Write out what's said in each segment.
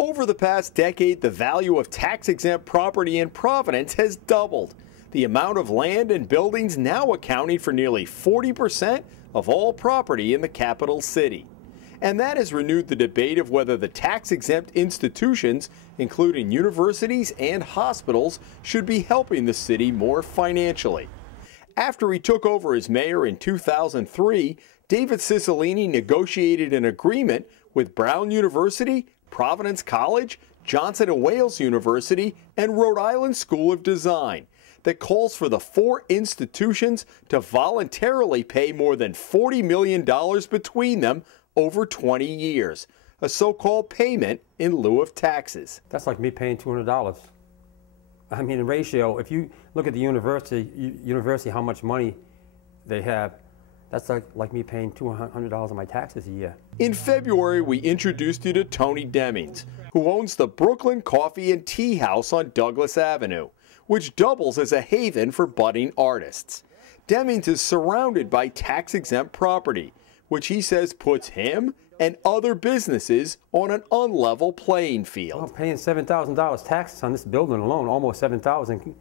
Over the past decade, the value of tax-exempt property in Providence has doubled. The amount of land and buildings now accounting for nearly 40% of all property in the capital city. And that has renewed the debate of whether the tax-exempt institutions, including universities and hospitals, should be helping the city more financially. After he took over as mayor in 2003, David Cicilline negotiated an agreement with Brown University, Providence College, Johnson & Wales University, and Rhode Island School of Design that calls for the four institutions to voluntarily pay more than $40 million between them over 20 years, a so-called payment in lieu of taxes. That's like me paying $200. I mean, in ratio, if you look at the university, how much money they have, that's like me paying $200 on my taxes a year. In February, we introduced you to Tony Demings, who owns the Brooklyn Coffee and Tea House on Douglas Avenue, which doubles as a haven for budding artists. Demings is surrounded by tax-exempt property, which he says puts him and other businesses on an unlevel playing field. Well, paying $7,000 taxes on this building alone, almost $7,000,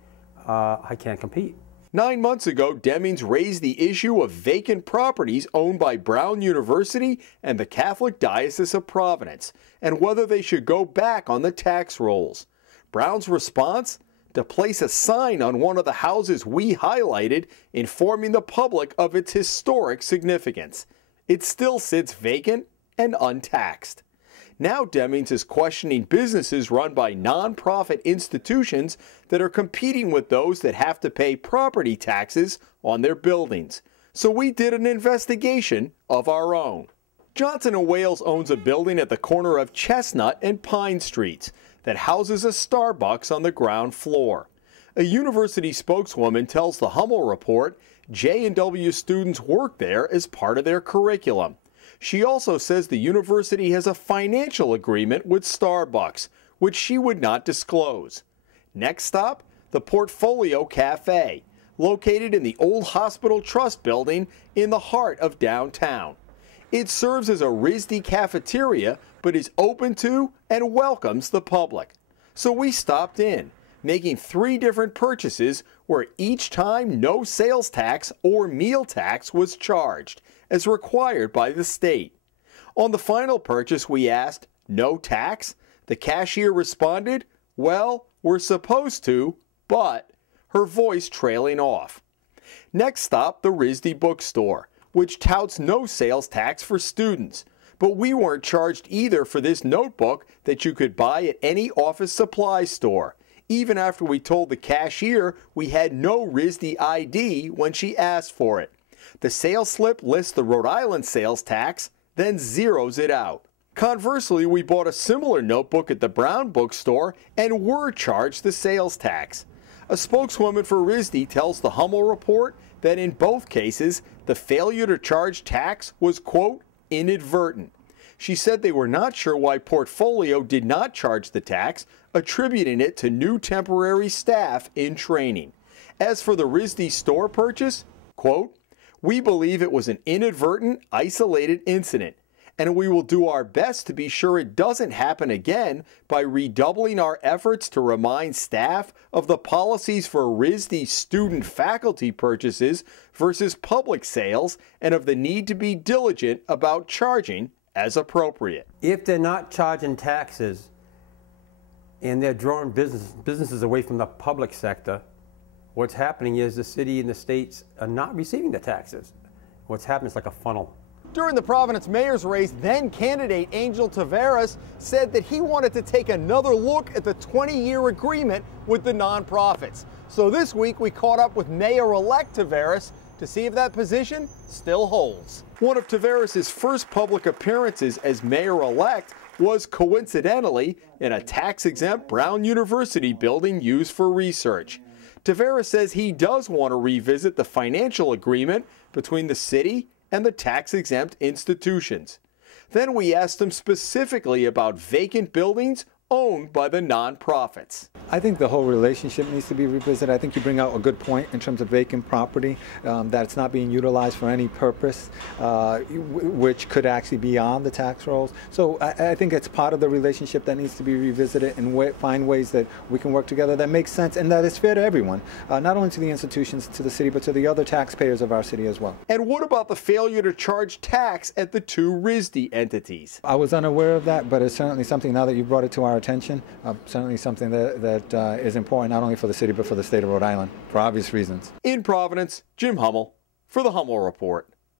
I can't compete. 9 months ago, Demings raised the issue of vacant properties owned by Brown University and the Catholic Diocese of Providence, and whether they should go back on the tax rolls. Brown's response? To place a sign on one of the houses we highlighted, informing the public of its historic significance. It still sits vacant and untaxed. Now Demings is questioning businesses run by nonprofit institutions that are competing with those that have to pay property taxes on their buildings. So we did an investigation of our own. Johnson & Wales owns a building at the corner of Chestnut and Pine Streets that houses a Starbucks on the ground floor. A university spokeswoman tells the Hummel Report J&W students work there as part of their curriculum. She also says the university has a financial agreement with Starbucks, which she would not disclose. Next stop, the Portfolio Cafe, located in the old Hospital Trust building in the heart of downtown. It serves as a RISD cafeteria, but is open to and welcomes the public. So we stopped in, making 3 different purchases where each time no sales tax or meal tax was charged, as required by the state. On the final purchase, we asked, no tax? The cashier responded, well, we're supposed to, but, her voice trailing off. Next stop, the RISD bookstore, which touts no sales tax for students. But we weren't charged either for this notebook that you could buy at any office supply store, even after we told the cashier we had no RISD ID when she asked for it. The sales slip lists the Rhode Island sales tax, then zeroes it out. Conversely, we bought a similar notebook at the Brown bookstore and were charged the sales tax. A spokeswoman for RISD tells the Hummel Report that in both cases, the failure to charge tax was, quote, inadvertent. She said they were not sure why Portfolio did not charge the tax, attributing it to new temporary staff in training. As for the RISD store purchase, quote, we believe it was an inadvertent, isolated incident, and we will do our best to be sure it doesn't happen again by redoubling our efforts to remind staff of the policies for RISD student faculty purchases versus public sales and of the need to be diligent about charging as appropriate. If they're not charging taxes and they're drawing businesses away from the public sector, what's happening is the city and the states are not receiving the taxes. What's happening is like a funnel. During the Providence mayor's race, then candidate Angel Taveras said that he wanted to take another look at the 20-year agreement with the nonprofits. So this week we caught up with Mayor-elect Taveras to see if that position still holds. One of Taveras' first public appearances as mayor-elect was coincidentally in a tax-exempt Brown University building used for research. Taveras says he does want to revisit the financial agreement between the city and the tax-exempt institutions. Then we asked him specifically about vacant buildings owned by the nonprofits. I think the whole relationship needs to be revisited. I think you bring out a good point in terms of vacant property, that it's not being utilized for any purpose, which could actually be on the tax rolls. So I think it's part of the relationship that needs to be revisited and find ways that we can work together that makes sense and that is fair to everyone, not only to the institutions, to the city, but to the other taxpayers of our city as well. And what about the failure to charge tax at the two RISD entities? I was unaware of that, but it's certainly something, now that you brought it to our attention, certainly something that is important not only for the city but for the state of Rhode Island, for obvious reasons. In Providence, Jim Hummel for the Hummel Report.